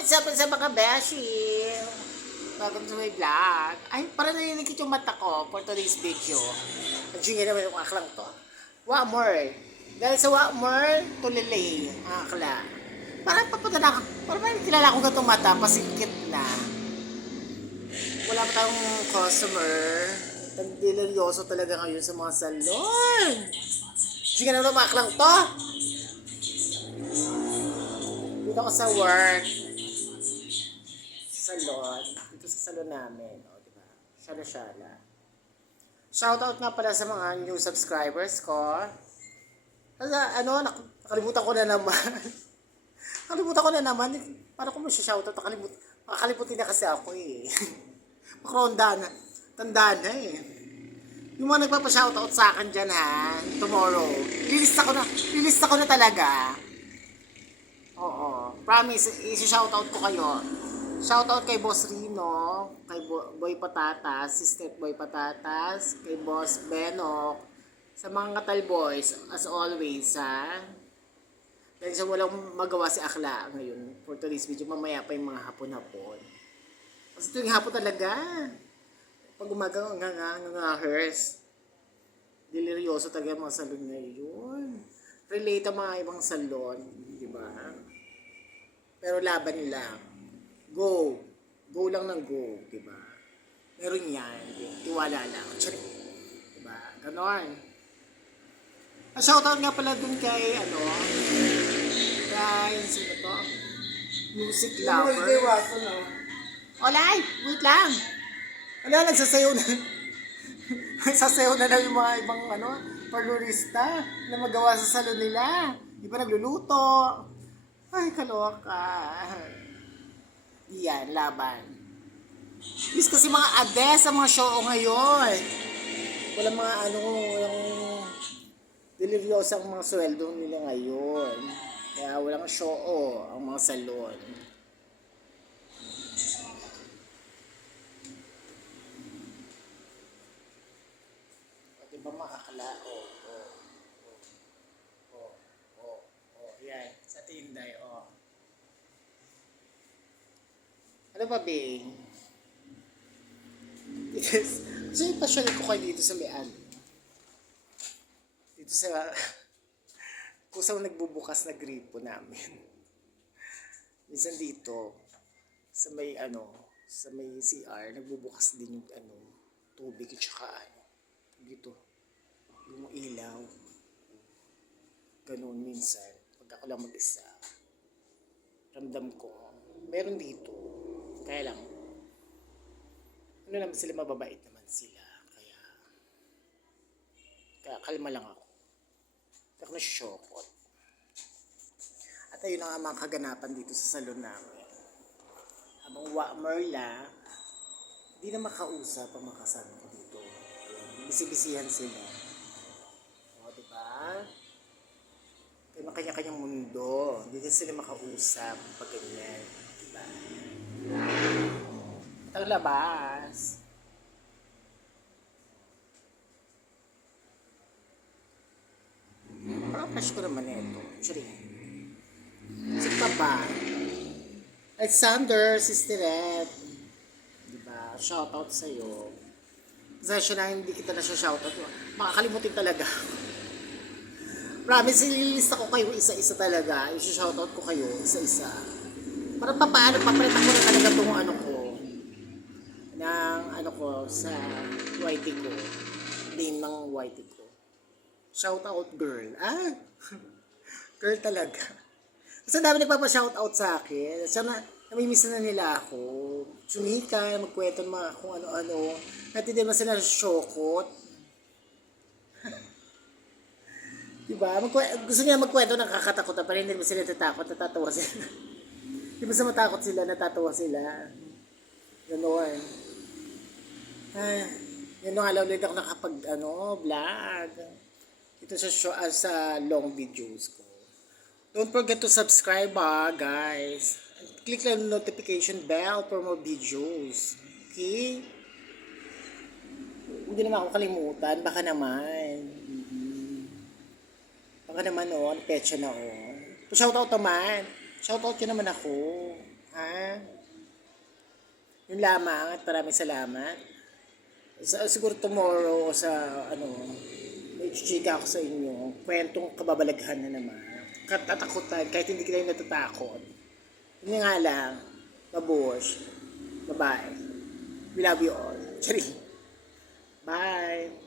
What's up sa mga beshi? Welcome to my vlog. Ay, parang naninikit yung mata ko for today's video. Nag-jingin naman yung aklang to. What more? Dahil sa what more, tulilay ang akla. Parang papunta na ako. Parang kilala ko gatong mata, pasingkit na. Wala pa tayong customer. Nagdileryoso talaga ngayon sa mga salon. Jingin naman yung aklang to. Dito ako sa work. Salon. Dito sa salon namin. O, diba? Shala-shala. Shoutout nga pala sa mga new subscribers ko. Nakalimutan ko na naman. Nakalimutan ko na naman. Paano ko mo siya shoutout? Makakalimutin na kasi ako eh. Makronda na. Tanda na eh. Yung mga nagpapa-shoutout sa akin dyan ha. Tomorrow. Lilista ko na talaga. Oo. Promise, isi-shoutout ko kayo. Shoutout kay Boss Rino, kay Boy Patatas, si Step Boy Patatas, kay Boss Benok, sa mga Katal Boys, as always, ha? Dahil sa walang magawa si Akla ngayon, for today's video, mamaya pa yung mga hapon-hapon. Kasi ito yung hapon talaga. Pag umaga, hers. Deliryoso talaga mga salon ngayon. Relate ang mga ibang salon, di ba? Pero laban lang. Go. Go lang ng go, diba? Meron yan. Tiwala lang. Diba? Ganon. Shoutout nga pala dun kay, sino to? Music lover. Olay! Wait lang! Nagsasayaw na. Nagsasayaw na lang yung mga ibang, parlurista na magawa sa salon nila. Di ba nagluluto? Ay, kaloka. Yan, laban. Bis kasi mga ades sa mga show ngayon. Wala mga yung deliryosang mga sweldo nila ngayon. Kaya walang show ang mga salon. O, diba mga akla? Yan, sa tinday, Ano ba, Bing? Yes. So, yung pasyon ko kayo dito sa Mian. Dito sa kung saan nagbubukas na gripo namin. Minsan dito, sa may CR, nagbubukas din yung tubig at saka dito, yung ilaw. Ganun minsan. Pag ako lang mag-isa, ramdam ko, meron dito. Kaya lang, naman sila, mababait naman sila. Kaya kalma lang ako. Kaya ako nasyokot. At ayun ang mga kaganapan dito sa salon namin. Habang Merla, hindi na makausap ang mga kasama ko dito. Bisibisihan sila. O, diba? Kaya makanya-kanyang mundo. Hindi na sila makausap pag ganyan. Diba? At ang labas. Parang crush ko naman ito. Actually. Si Papa. Alexander, Sisterette. Diba? Shoutout sa'yo. Kasi na hindi kita na siya shoutout. Makakalimutin talaga. Promise, ililista ko kayo isa-isa talaga. I-shoutout ko kayo isa-isa. Parang papalitan ko na talaga itong sa YT ko. Name ng YT ko. Shout out girl. Girl talaga. Kasi dami nagpapa-shoutout sa akin. Sana namimiss na nila ako. Sumika, magkwento mga kung ano-ano. At hindi naman sila shokot. Diba? Gusto nila magkwento ng kakatakutan pero hindi naman sila tatakot, natatawa sila. Di ba sa matakot sila, natatawa sila. Ganoon. Yan nga lang ulit ako vlog. Ito sa long videos ko. Don't forget to subscribe guys. Click lang the notification bell for more videos. Okay? Hindi naman ako kalimutan. Baka naman. Baka naman petsa na Shoutout naman. Shoutout yun naman ako. Ha? Yun lamang at maraming salamat. Siguro tomorrow o sa may chichika ako sa inyo. Kwentong kababalaghan na naman. Katatakutan kahit hindi kayo natatakot. Yun nga lang. Babush. Bye-bye. We love you all. Chari. Bye.